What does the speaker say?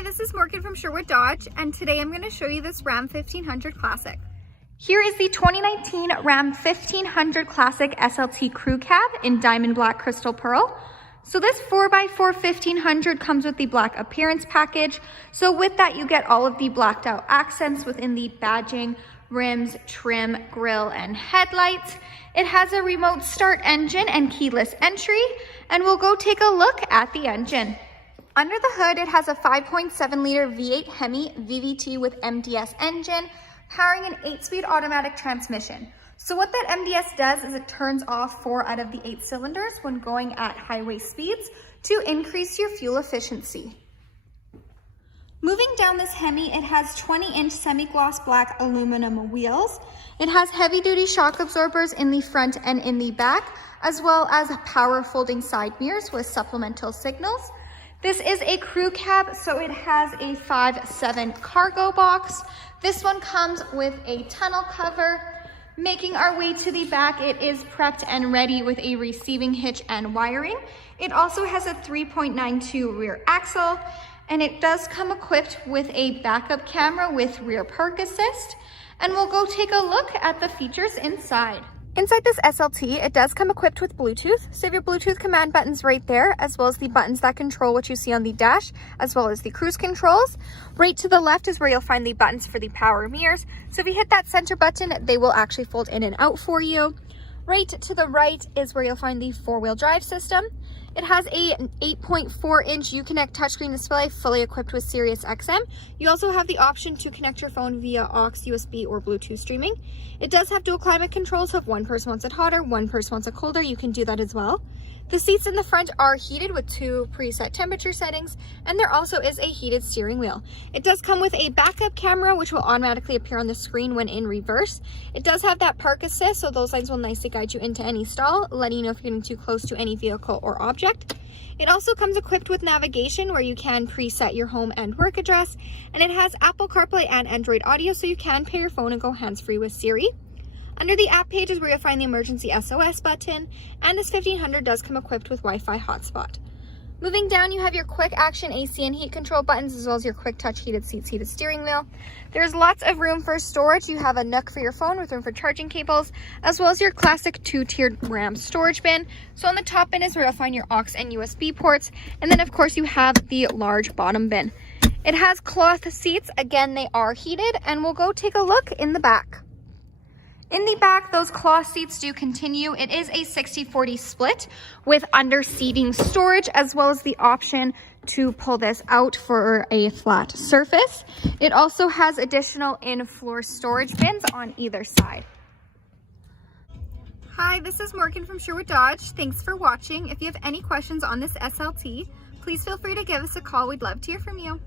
Hi, this is Morgan from Sherwood Dodge, and today I'm going to show you this Ram 1500 Classic. Here is the 2019 Ram 1500 Classic SLT Crew Cab in Diamond Black Crystal Pearl. So this 4x4 1500 comes with the black appearance package. So with that, you get all of the blacked out accents within the badging, rims, trim, grille, and headlights. It has a remote start engine and keyless entry, and we'll go take a look at the engine. Under the hood, it has a 5.7 liter V8 Hemi VVT with MDS engine, powering an 8-speed automatic transmission. So what that MDS does is it turns off 4 out of the 8 cylinders when going at highway speeds to increase your fuel efficiency. Moving down this Hemi, it has 20-inch semi-gloss black aluminum wheels. It has heavy-duty shock absorbers in the front and in the back, as well as power folding side mirrors with supplemental signals. This is a crew cab, so it has a 5'7" cargo box. This one comes with a tonneau cover. Making our way to the back, it is prepped and ready with a receiving hitch and wiring. It also has a 3.92 rear axle, and it does come equipped with a backup camera with rear park assist. And we'll go take a look at the features inside. Inside this SLT, it does come equipped with Bluetooth. So you have your Bluetooth command buttons right there, as well as the buttons that control what you see on the dash, as well as the cruise controls. Right to the left is where you'll find the buttons for the power mirrors. So if you hit that center button, they will actually fold in and out for you. Right to the right is where you'll find the 4-wheel drive system. It has an 8.4-inch Uconnect touchscreen display fully equipped with Sirius XM. You also have the option to connect your phone via aux, USB, or Bluetooth streaming. It does have dual climate control, so if one person wants it hotter, one person wants it colder, you can do that as well. The seats in the front are heated with 2 preset temperature settings, and there also is a heated steering wheel. It does come with a backup camera, which will automatically appear on the screen when in reverse. It does have that park assist, so those lights will nicely guide you into any stall, letting you know if you're getting too close to any vehicle or object. It also comes equipped with navigation where you can preset your home and work address, and it has Apple CarPlay and Android Audio, so you can pair your phone and go hands-free with Siri. Under the app page is where you'll find the emergency SOS button, and this 1500 does come equipped with Wi-Fi hotspot. Moving down, you have your quick action AC and heat control buttons, as well as your quick touch heated seats, heated steering wheel. There's lots of room for storage. You have a nook for your phone with room for charging cables, as well as your classic 2-tiered RAM storage bin. So on the top bin is where you'll find your aux and USB ports, and then of course you have the large bottom bin. It has cloth seats. Again, they are heated, and we'll go take a look in the back. In the back, those cloth seats do continue. It is a 60-40 split with under-seating storage, as well as the option to pull this out for a flat surface. It also has additional in-floor storage bins on either side. Hi, this is Morgan from Sherwood Dodge. Thanks for watching. If you have any questions on this SLT, please feel free to give us a call. We'd love to hear from you.